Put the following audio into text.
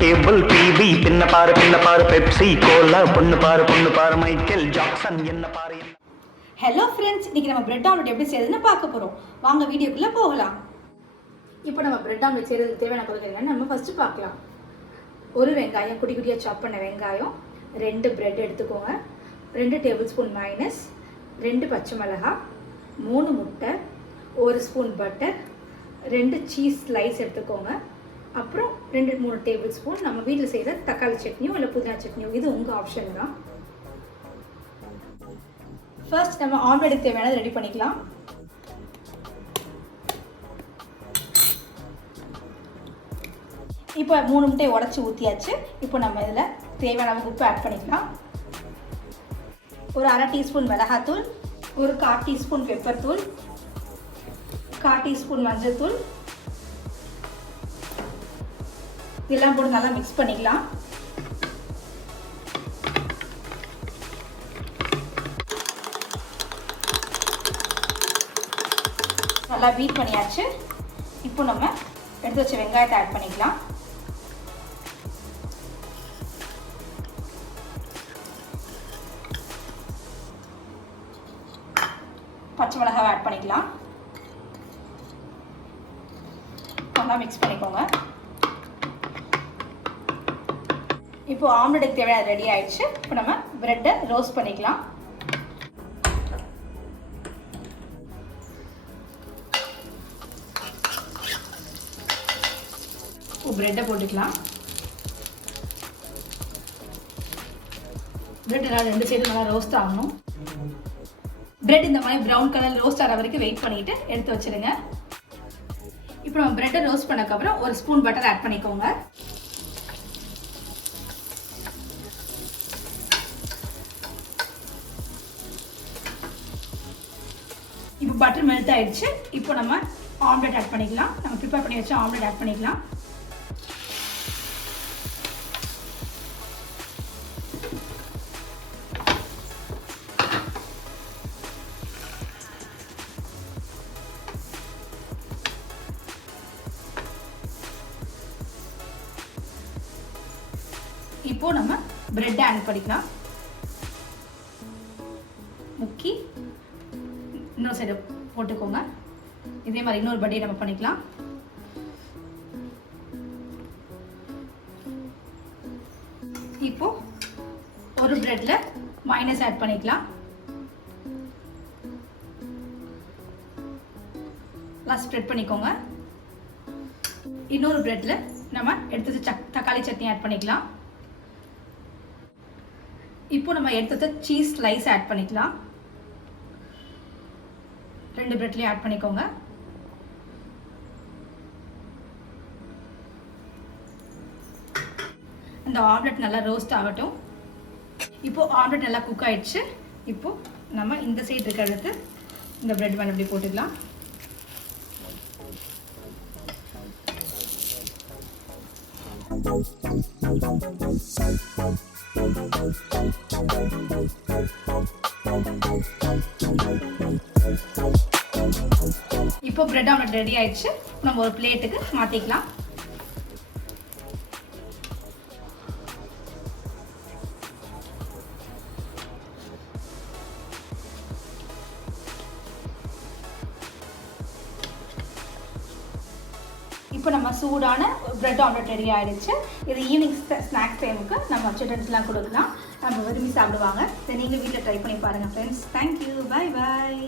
Cable TV பின்ன பாரு Pepsi Cola பொண்ணு பாரு மைக்கேல் ஜாக்சன் என்ன பாரு. ஹலோ ஃப்ரெண்ட்ஸ், இன்றைக்கி நம்ம பிரெட் ஆம்லெட் எப்படி செய்யுதுன்னு பார்க்க போகிறோம். வாங்க வீடியோக்குள்ளே போகலாம். இப்போ நம்ம பிரெட் ஆம்லெட் செய்கிறதுக்கு தேவையான பொருட்கள் என்னன்னு நம்ம ஃபஸ்ட்டு பார்க்கலாம். ஒரு வெங்காயம், குட்டி குட்டியாக சாப் பண்ண வெங்காயம், 2 பிரெட் எடுத்துக்கோங்க, 2 டேபிள் ஸ்பூன் மைனஸ், 2 பச்சை மிளகாய், 3 முட்டை, 1 ஸ்பூன் பட்டர், 2 சீஸ் ஸ்லைஸ் எடுத்துக்கோங்க, அப்புறம் 2-3 டேபிள் ஸ்பூன் நம்ம வீட்டில் செய்கிற தக்காளி சட்னியோ இல்லை புதினா சட்னியோ, இது உங்கள் ஆப்ஷன் தான். ஃபர்ஸ்ட் நம்ம ஆம்லெட்டுக்கு தேவையானது ரெடி பண்ணிக்கலாம். இப்போ 3 முட்டையை உடச்சி ஊற்றியாச்சு. இப்போ நம்ம இதில் தேவையான உப்பு ஆட் பண்ணிக்கலாம். ஒரு 1/2 டீஸ்பூன் மிளகாத்தூள், ஒரு 1/4 டீஸ்பூன் பெப்பர் தூள், 1/4 டீஸ்பூன் மஞ்சள் தூள், இதெல்லாம் போட்டு நல்லா மிக்ஸ் பண்ணிக்கலாம். நல்லா பீட் பண்ணியாச்சு. இப்போ நம்ம எடுத்து வச்ச வெங்காயத்தை ஆட் பண்ணிக்கலாம். பச்சை மிளகாவை ஆட் பண்ணிக்கலாம். நல்லா மிக்ஸ் பண்ணிக்கோங்க. இப்போ ஆம்லெட்டுக்கு தேவையான ரெடி ஆயிடுச்சு. இப்போ நம்ம பிரெட்டை ரோஸ்ட் பண்ணிக்கலாம். பிரெட்டை போட்டுக்கலாம். பிரெட் நல்லா 2 சைடும் நல்லா ரோஸ்ட் ஆகணும். பிரெட் இந்த மாதிரி ப்ரௌன் கலர் ரோஸ்ட் ஆகிற வரைக்கும் வெயிட் பண்ணிட்டு எடுத்து வச்சிருங்க. இப்போ நம்ம பிரெட்டை ரோஸ்ட் பண்ணக்கப்புறம் 1 ஸ்பூன் பட்டர் ஆட் பண்ணிக்கோங்க. இப்போ பட்டர் மெல்ட் ஆயிடுச்சு. இப்போ நம்ம ஆம்லெட் ஆட் பண்ணிக்கலாம். நம்ம ப்ரிப்பேர் பண்ணி வச்ச ஆம்லெட் ஆட் பண்ணிக்கலாம். இப்போ நம்ம பிரெட் ஆட் பண்ணிக்கலாம். முக்கி இன்னொரு சைடு போட்டுக்கோங்க. இதே மாதிரி இன்னொரு பட்டியை நம்ம பண்ணிக்கலாம். இப்போ ஒரு பிரெட்ல மைனஸ் ஆட் பண்ணிக்கலாம். ஸ்ப்ரெட் பண்ணிக்கோங்க. இன்னொரு பிரெட்ல நம்ம எடுத்து தக்காளி சட்னி ஆட் பண்ணிக்கலாம். இப்போ நம்ம எடுத்து சீஸ் ஸ்லைஸ் ஆட் பண்ணிக்கலாம். 2 பிரெட்லையும் ஆட் பண்ணிக்கோங்க. இந்த ஆம்லெட் நல்லா ரோஸ்ட் ஆகட்டும். இப்போ ஆம்லெட் நல்லா குக் ஆயிடுச்சு. இப்போ நம்ம இந்த சைடு இருக்க எடுத்து இந்த பிரெட் மேலே இப்படி போட்டுக்கலாம். இப்போ பிரெட் ஆம்லெட் ரெடி ஆயிடுச்சு. நம்ம ஒரு பிளேட்டுக்கு மாத்திக்கலாம். இப்போ நம்ம சூடான பிரெட் ஆம்லெட் ரெடி ஆயிடுச்சு. இது ஈவினிங் ஸ்நாக்ஸ் டைமுக்கு நம்ம சில்ட்ரன்ஸ்லாம் கொடுக்கலாம். நம்ம விரும்பி சாப்பிடுவாங்க. இதை நீங்கள் வீட்டில் ட்ரை பண்ணி பாருங்கள் ஃப்ரெண்ட்ஸ். தேங்க்யூ, பாய் பாய்.